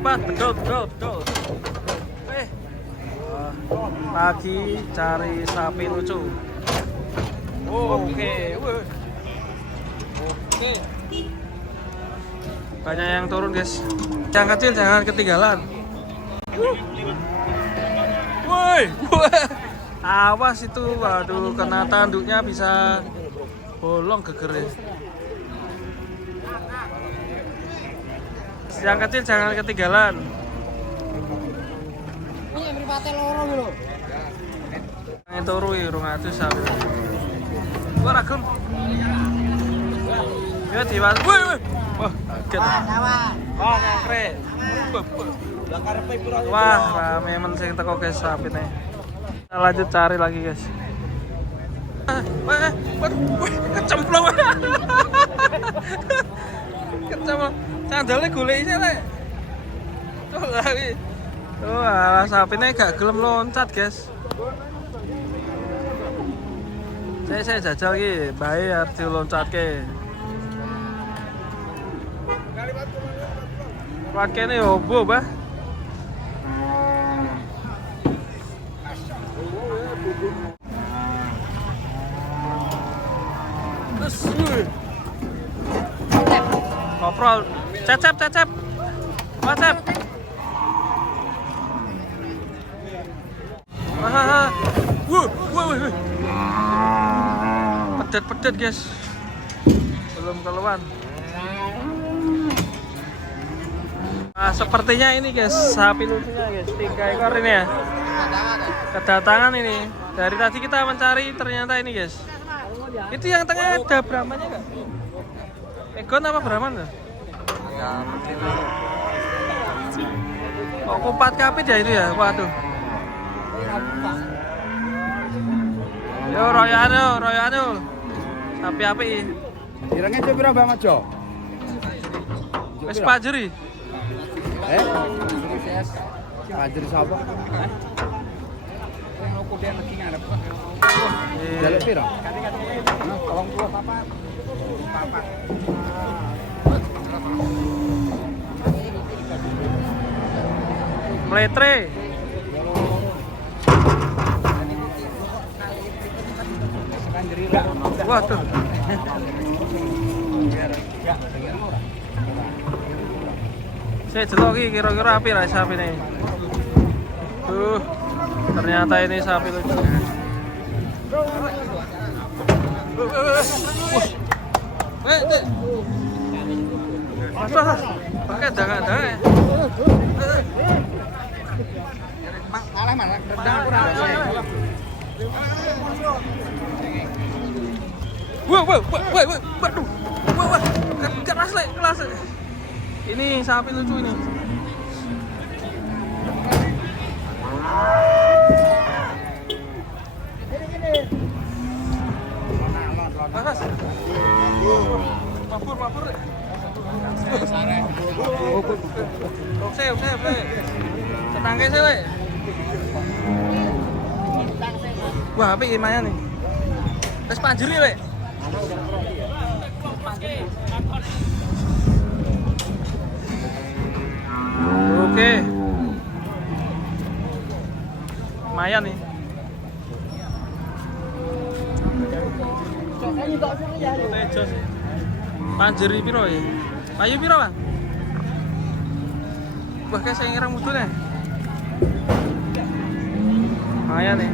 pas, betul. Lagi cari sapi lucu. Oke. Banyak yang turun guys. Yang kecil jangan ketinggalan. Woi, awas itu, waduh, kena tanduknya bisa bolong geger. Yang kecil jangan ketinggalan. Ini yang mripate loro lho. Yang turu ya urung atus sapi. Wah, ragam. Ya diwat. Woi. Wah, kaget. Wah, nyangkre. Wah, rame men sing teko guys sapine. Kita lanjut cari lagi guys. Kecemplung. Kecemplung. Sandalnya goleknya lek. Tuh lagi. Wah, sapine gak gelem loncat guys. Saya jajal iki, bayar diloncatke. Pakene obo, Bah. Koprol, cecep. Wacep. Wuh. Pedet guys. Belum keluar. Nah, sepertinya ini guys, sapi lucunya guys, 3 ekor ini ya. Kedatangan ini. Dari tadi kita mencari ternyata ini guys. Itu yang tengah ada Brahmannya enggak? Egon apa Brahman tuh? Oh, kupat kapit ya itu ya? Waduh. Yo royano. Sapi api. Irenge cek pira Mbak Majo? Wis pajeri. Pajeri sapa? Yang loko dia lagi ngarep. Jaluk pira? 24. Meletre. Waduh. Saya jelok iki kira-kira api lah sapi ini. Tuh, ternyata ini sapi lucu. Mas, pakai dangan-dangan ya. Malah rendang kurang. Waduh. Kelas. Ini sapi lucu ini. Mas. Mabur. Oke. Tenangke sih, we. Wah, api gimana nih? Terus panjuri, we. Oke. Lumayan nih. Panjeri piro ya? Payu piro, Bang? Wah, kayak saya ngira mudulnya. Lumayan nih.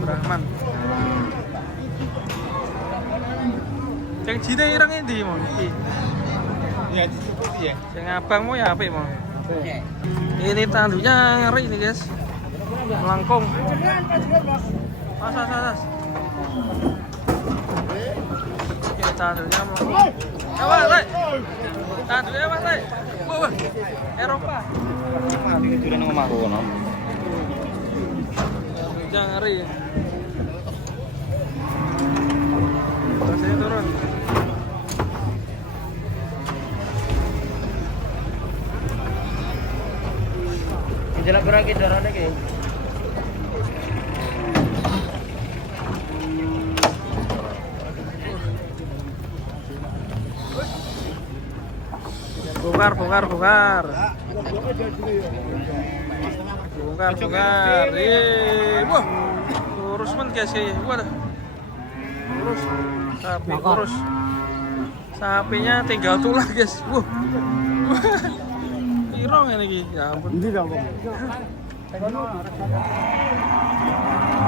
Brahman. Yang jine ireng endi mon iki? Ya, seperti ya. Yang abang mau ya apik mon. Ini tanduknya ngeri nih guys. Melengkung. Mas. Ini tanduknya melengkung. Awas, Lek. Tanduknya Mas, Lek. Wah. Eropa. Ini juran ngomahku kono. Jangan ngeri. Rasanya turun. Jelek beragi darahnya kayak. Bongkar. Bongkar. Wah, kurus men guys ya. Waduh. Kurus. Sapi kurus. Sapinya tinggal tulang guys. Wah. Pirong ini ki. Ya ampun.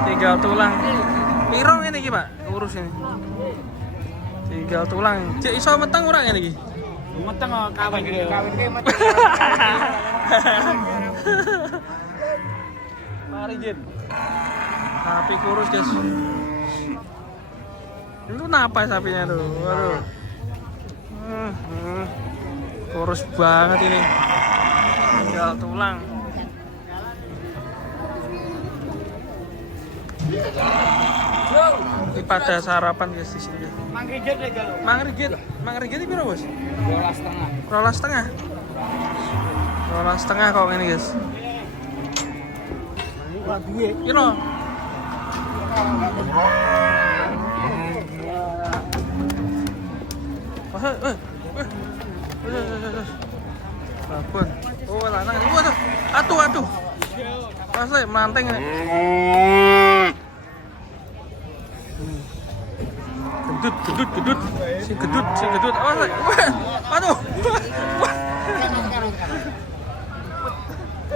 Tinggal tulang. Pirong ini ki, Pak. Kurus ini. Tinggal tulang. Cek iso meteng ora ngene iki? Meteng kawin ki meteng. Mari Jin. Sapi kurus guys. Itu kenapa sapinya tuh? Waduh. Kurus banget ini. Tinggal tulang. Ini pada sarapan guys di sini. Mang Rigit piro, Bos? 12,5. 12,5 kok ini guys. Piro? Babon. Oh, lanang. Waduh. Atuh. Asli manteng ini. Gedut. Si gedut. Aduh.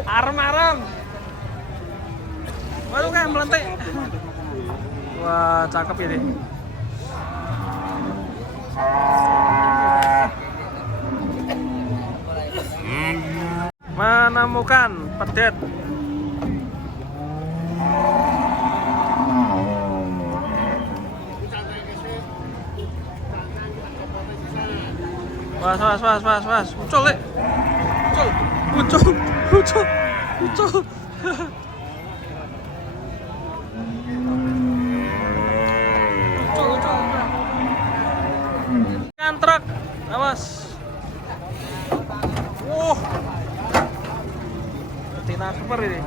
Arem. Waduh kan melentik. Wah, cakep ini. Menemukan pedet. Was. Ucul, Lek. Ucul. Kan truk. Awas. Betina super ini.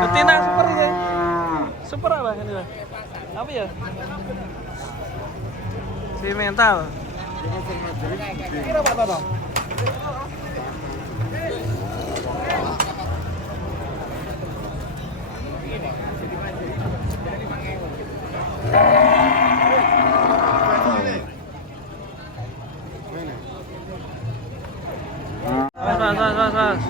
Betina super ini. Super apa ini, Bang? Apa ya? Si mental. Kira apa toh? Mas.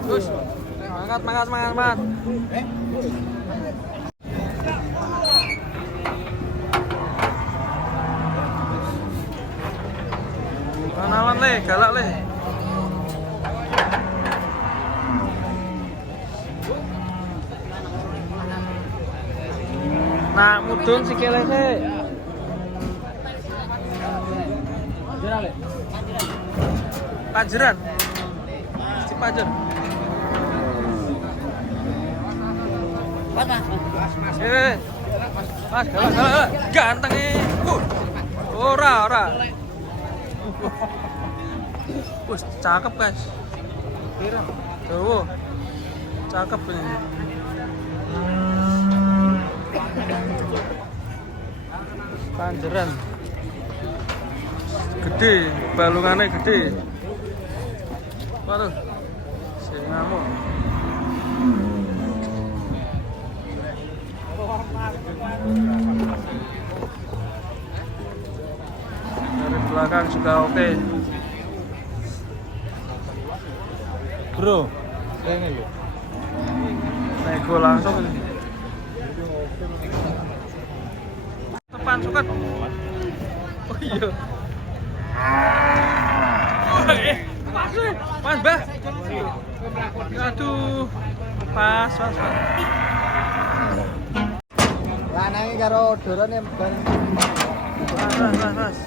Terus, semangat. Kenalan Le, galak Le. Nah, mudun sikile sik. Pajeran. Cipajer. Mas, galak. Ganteng iki. Ora. Wes cakep, guys. Tuh. Cakep ini. Panjeran. Gede, balungannya gede. Waduh. Sing ngamuk. Dari belakang juga oke. Bro, ini lho. Nego langsung ini. Tepan suket. Oh iya. Pas, Mbah. Aduh. Pas. Lanange karo dorone bareng. Mas.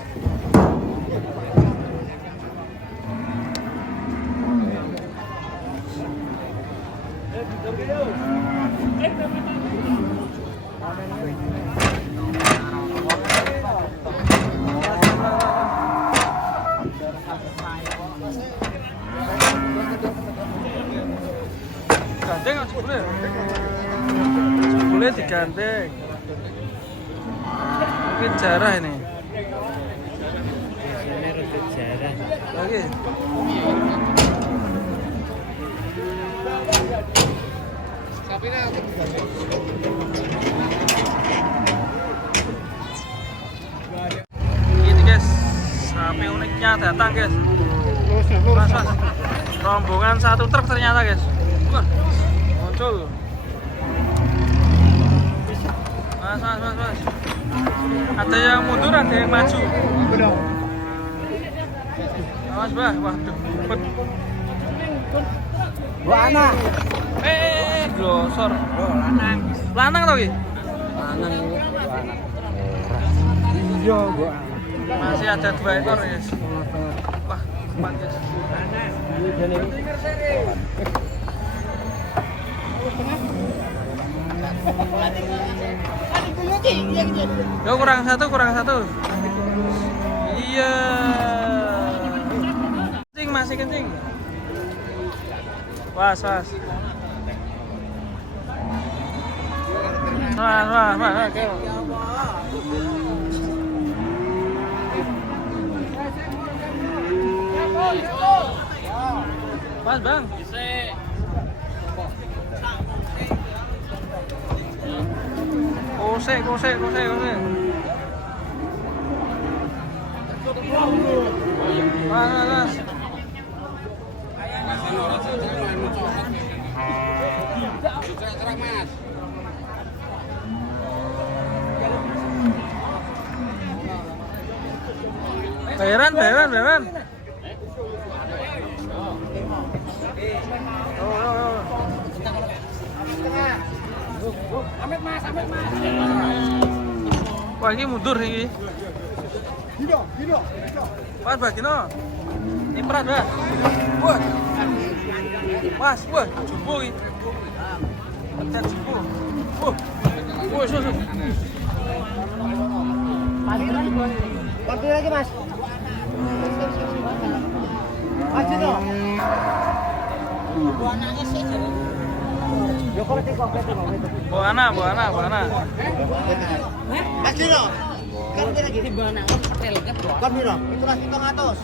Gandeng aja boleh. Boleh digandeng. Mungkin jarah ini. Lagi. Ini guys, sapi uniknya datang guys. Mas, rombongan satu truk ternyata guys. Wah, muncul. Mas. Ada yang mundur, ada yang maju. Mas, waduh. Gua anak. Glosor. Lanang. Lanang tau ki? Lanang. Iya, gua. Masih ada 2 ekor guys. Wah, kuat guys. Yo kurang satu. Iya. Kencing, masih kencing. Was. Wah. Pas bang. Kose. Mas. Bayaran. Amit mas. Wah, ini mundur ini. Gino. Mas, Gino. Ini perat, Mbak. Wah. Mas, jumbo ini. Pecat jumbo. Wah, sus. Bantu lagi mas. Mas Gino. Bawa anak. Mas Gino. Kan kira gini bawa anak. Kan Gino. Itulah 700.